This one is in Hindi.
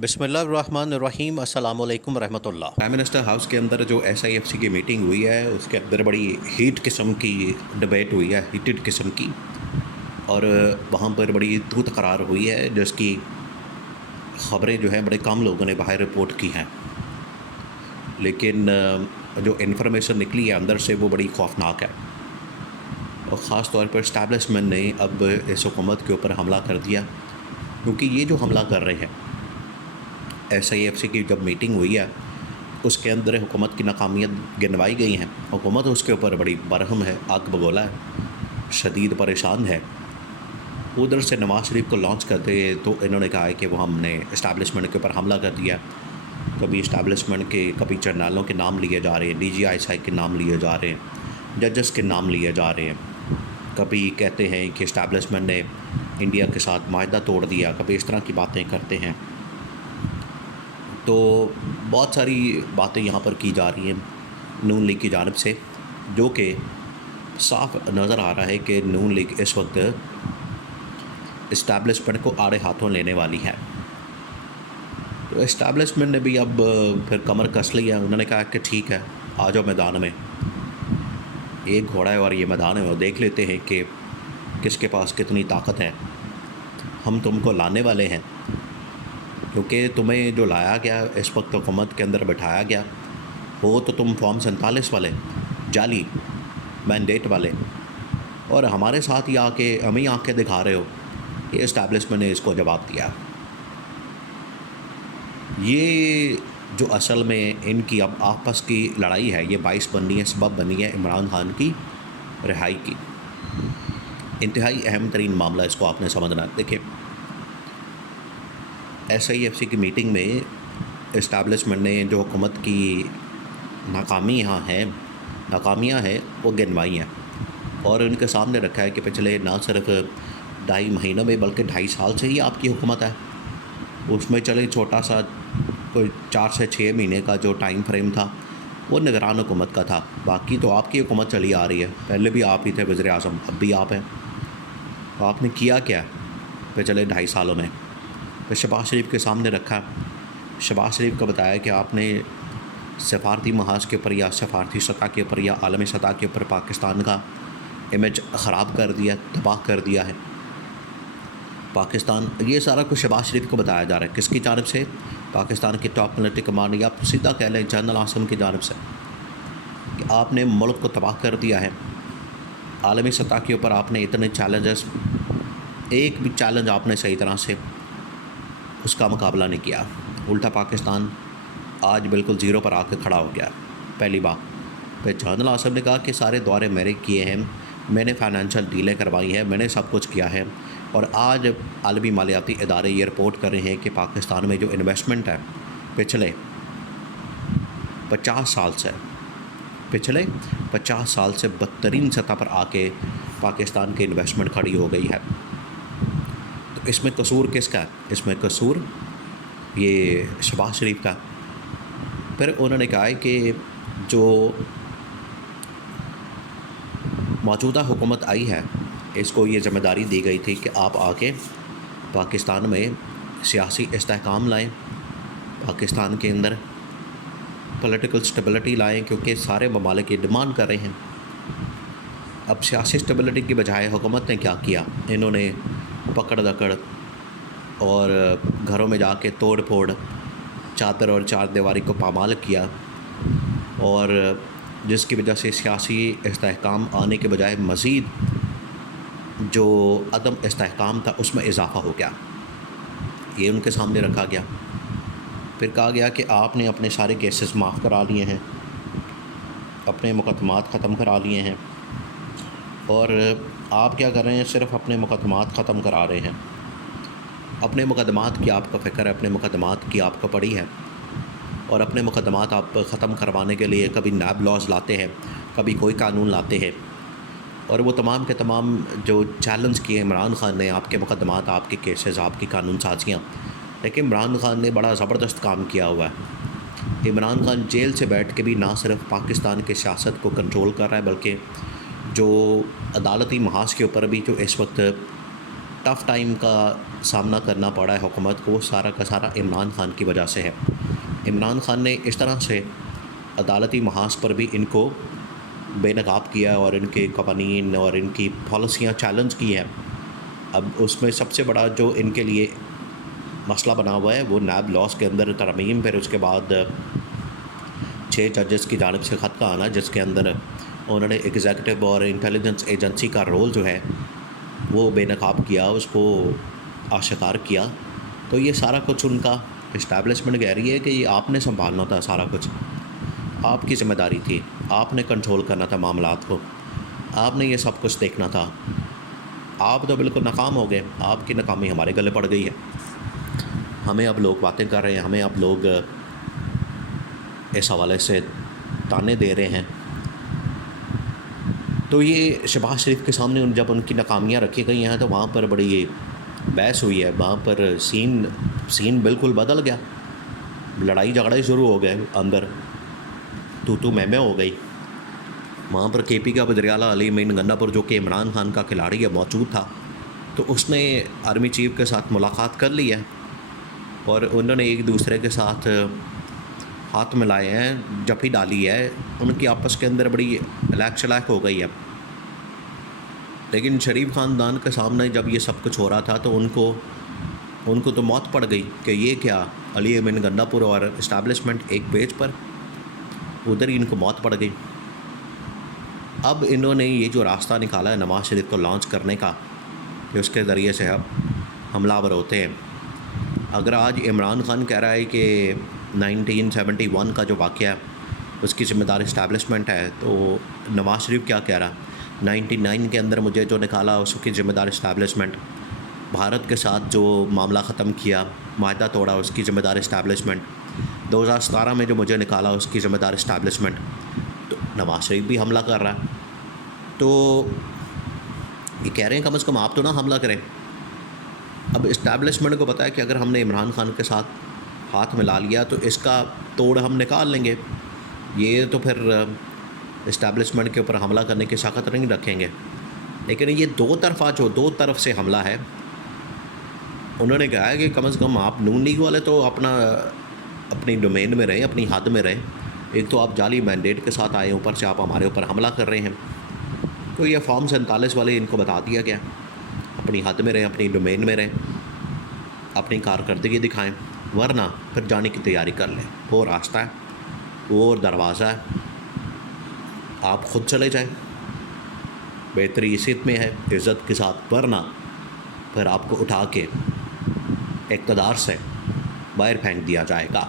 बिस्मिल्लाहिर्रहमानिर्रहीम अस्सलामु अलैकुम रहमतुल्लाह। प्राइम मिनिस्टर हाउस के अंदर जो SIFC की मीटिंग हुई है उसके अंदर बड़ी हीट किस्म की डिबेट हुई है, हीटेड किस्म की, और वहाँ पर बड़ी तू तकरार हुई है जिसकी ख़बरें जो हैं बड़े कम लोगों ने बाहर रिपोर्ट की हैं। लेकिन जो इन्फॉर्मेशन निकली है अंदर से वो बड़ी खौफनाक है, और ख़ास तौर पर इस्टेब्लिशमेंट ने अब इस हुकूमत के ऊपर हमला कर दिया, क्योंकि ये जो हमला कर रहे हैं SIFC की जब मीटिंग हुई है उसके अंदर हुकूमत की नाकामियाँ गिनवाई गई हैं। हुकूमत उसके ऊपर बड़ी बरहम है, आग बगोला है, शदीद परेशान है। उधर से नवाज़ शरीफ को लॉन्च करते तो इन्होंने कहा है कि वो हमने इस्टेब्लिशमेंट के ऊपर हमला कर दिया। कभी इस्टेब्लिशमेंट के कभी जर्नलों के नाम लिए जा रहे हैं, DGI के नाम लिए जा रहे हैं, जजेस के नाम लिए जा रहे हैं। कभी कहते हैं कि इस्टेब्लिशमेंट ने इंडिया के साथ माहिदा तोड़ दिया, कभी इस तरह की बातें करते हैं। तो बहुत सारी बातें यहाँ पर की जा रही हैं नून लीग की जानिब से, जो कि साफ नज़र आ रहा है कि नून लीग इस वक्त इस्टेब्लिशमेंट को आड़े हाथों लेने वाली है। तो इस्टेब्लिशमेंट ने भी अब फिर कमर कस ली है। उन्होंने कहा कि ठीक है, आ जाओ मैदान में, एक घोड़ा है और ये मैदान है, और देख लेते हैं कि किसके पास कितनी ताकत है। हम तुमको लाने वाले हैं, क्योंकि तुम्हें जो लाया गया इस वक्त हुकूमत के अंदर बिठाया गया हो तो तुम फॉर्म 47 वाले जाली मैंडेट वाले, और हमारे साथ ही आके हम ही आँखें दिखा रहे हो। ये इस्टेब्लिशमेंट ने इसको जवाब दिया। ये जो असल में इनकी अब आपस की लड़ाई है, ये बाइस बनी है, सबब बनी है इमरान खान की रिहाई की। इंतहाई अहम तरीन मामला इसको आपने समझना। देखिए, SIFC की मीटिंग में इस्टेब्लिशमेंट ने जो हुकूमत की नाकामियाँ हैं वो गिनवाई हैं, और उनके सामने रखा है कि पिछले ना सिर्फ 2.5 महीनों में बल्कि 2.5 साल से ही आपकी हुकूमत है। उसमें चले छोटा सा कोई 4 से 6 महीने का जो टाइम फ्रेम था वो निगरान हुकूमत का था, बाकी तो आपकी हुकूमत चली आ रही है। पहले भी आप ही थे वज़ीर आज़म, अब भी आप हैं। तो आपने किया क्या पिछले 2.5 सालों में? फिर शहबाज शरीफ के सामने रखा, शहबाज शरीफ को बताया कि आपने सफारती महाज के ऊपर या सफारती सतह के ऊपर या आलमी सतह के ऊपर पाकिस्तान का इमेज ख़राब कर दिया, तबाह कर दिया है पाकिस्तान। ये सारा कुछ शहबाज शरीफ को बताया जा रहा है। किसकी जानिब से? पाकिस्तान की टॉप मिलिट्री कमांड, या सीधा कह लें जनरल आसम की जानिब से, कि आपने मुल्क को तबाह कर दिया है। आलमी सतह के ऊपर आपने इतने चैलेंजेस, एक भी चैलेंज आपने सही तरह से उसका मुकाबला नहीं किया। उल्टा पाकिस्तान आज बिल्कुल ज़ीरो पर आकर खड़ा हो गया, पहली बात। फिर जनरल आसम ने कहा कि सारे दौरे मेरे किए हैं, मैंने फाइनेंशियल डीलें करवाई हैं, मैंने सब कुछ किया है, और आज आलमी मालियाती इदारे ये रिपोर्ट कर रहे हैं कि पाकिस्तान में जो इन्वेस्टमेंट है पिछले 50 साल से बदतरीन सतह पर आके पाकिस्तान की इन्वेस्टमेंट खड़ी हो गई है। तो इसमें कसूर किसका है? इसमें कसूर ये शहबाज शरीफ का। फिर उन्होंने कहा है कि जो मौजूदा हुकूमत आई है इसको ये ज़िम्मेदारी दी गई थी कि आप आके पाकिस्तान में सियासी इस्तेहकाम लाएं, पाकिस्तान के अंदर पॉलिटिकल स्टेबिलिटी लाएं, क्योंकि सारे ममालिक ये डिमांड कर रहे हैं। अब सियासी स्टेबिलिटी की बजाय हुकूमत ने क्या किया? इन्होंने पकड़ दकड़ और घरों में जाके तोड़ फोड़, चादर और चार दीवारी को पामाल किया, और जिसकी वजह से सियासी इस्तेहकाम आने के बजाय मज़ीद जो अदम इस्तेहकाम था उसमें इजाफ़ा हो गया। ये उनके सामने रखा गया। फिर कहा गया कि आपने अपने सारे केसेस माफ़ करा लिए हैं, अपने मुकदमात ख़त्म करा लिए हैं, और आप क्या कर रहे हैं? सिर्फ़ अपने मुकदमात ख़त्म करा रहे हैं। अपने मुकदमात की आपको फ़िक्र है, अपने मुकदमात की आपको पड़ी है, और अपने मुकदमात आप ख़त्म करवाने के लिए कभी नैब लॉज लाते हैं, कभी कोई कानून लाते हैं, और वो तमाम के तमाम जो चैलेंज किए इमरान खान ने, आपके मुकदमात, आपके केसेस, आपकी कानून साजियाँ। लेकिन इमरान खान ने बड़ा ज़बरदस्त काम किया हुआ है। इमरान खान जेल से बैठ के भी ना सिर्फ पाकिस्तान की सियासत को कंट्रोल कर रहा है, बल्कि जो अदालती महाज के ऊपर भी जो इस वक्त टफ़ टाइम का सामना करना पड़ा है हुकूमत को, वो सारा का सारा इमरान खान की वजह से है। इमरान खान ने इस तरह से अदालती महाज पर भी इनको बेनकाब किया और इनके कवानीन और इनकी पॉलिसियाँ चैलेंज की हैं। अब उसमें सबसे बड़ा जो इनके लिए मसला बना हुआ है वो नैब लॉस के अंदर तरमीम, फिर उसके बाद 6 जजेस की जानिब से ख़त का आना जिसके अंदर उन्होंने एग्जीक्यूटिव और इंटेलिजेंस एजेंसी का रोल जो है वो बेनकाब किया, उसको आश्कार किया। तो ये सारा कुछ उनका इस्टेब्लिशमेंट कह रही है कि ये आपने संभालना था, सारा कुछ आपकी ज़िम्मेदारी थी, आपने कंट्रोल करना था मामलात को, आपने ये सब कुछ देखना था। आप तो बिल्कुल नाकाम हो गए, आपकी नाकामी हमारे गले पड़ गई है। हमें अब लोग बातें कर रहे हैं, हमें अब लोग इस हवाले से ताने दे रहे हैं। तो ये शहबाज शरीफ के सामने जब उनकी नाकामियाँ रखी गई हैं तो वहाँ पर बड़ी बहस हुई है, वहाँ पर सीन बिल्कुल बदल गया, लड़ाई झगड़े शुरू हो गए, अंदर तू मैं हो गई। वहाँ पर KP का वज़ीर-ए-आला अली अमीन गंडापुर जो कि इमरान खान का खिलाड़ी है मौजूद था, तो उसने आर्मी चीफ के साथ मुलाकात कर ली है और उन्होंने एक दूसरे के साथ हाथ मिलाए हैं, जफ़ी डाली है, उनकी आपस के अंदर बड़ी लैक शलैक हो गई है। लेकिन शरीफ ख़ानदान के सामने जब ये सब कुछ हो रहा था तो उनको तो मौत पड़ गई कि ये क्या, अली अमीन गंडापुर और इस्टेब्लिशमेंट एक पेज पर, उधर ही इनको मौत पड़ गई। अब इन्होंने ये जो रास्ता निकाला है नवाज़ शरीफ को लॉन्च करने का कि उसके ज़रिए से अब हमलावर होते हैं। अगर आज इमरान खान कह रहा है कि 1971 का जो वाक़या उसकी ज़िम्मेदार इस्टेब्लिशमेंट है, तो नवाज़ शरीफ क्या कह रहा, 99 के अंदर मुझे जो निकाला उसकी ज़िम्मेदार इस्टेब्लिशमेंट, भारत के साथ जो मामला ख़त्म किया, माहदा तोड़ा, उसकी ज़िम्मेदार इस्टेब्लिशमेंट, 2017 में जो मुझे निकाला उसकी ज़िम्मेदार इस्टेब्लिशमेंट। तो नवाज़ शरीफ भी हमला कर रहा है, तो ये कह रहे हैं कम से कम आप तो ना हमला करें। अब इस्टेब्लिशमेंट को पता है कि अगर हमने इमरान खान के साथ हाथ मिला लिया तो इसका तोड़ हम निकाल लेंगे, ये तो फिर इस्टेब्लिशमेंट के ऊपर हमला करने की साकत नहीं रखेंगे। लेकिन ये दो तरफ से हमला है। उन्होंने कहा है कि कम से कम आप नून लीग वाले तो अपनी डोमेन में रहें, अपनी हद में रहें। एक तो आप जाली मैंडेट के साथ आए, ऊपर से आप हमारे ऊपर हमला कर रहे हैं। तो ये फॉर्म 47 वाले इनको बता दिया गया, अपनी हद में रहें, अपनी डोमेन में रहें, अपनी कारकर्दगी दिखाएं, वरना फिर जाने की तैयारी कर लें। वो रास्ता है, वो दरवाज़ा है, आप ख़ुद चले जाएं, बेहतरी इसी में है, इज़्ज़त के साथ, वरना फिर आपको उठा के इक़्तिदार से बाहर फेंक दिया जाएगा।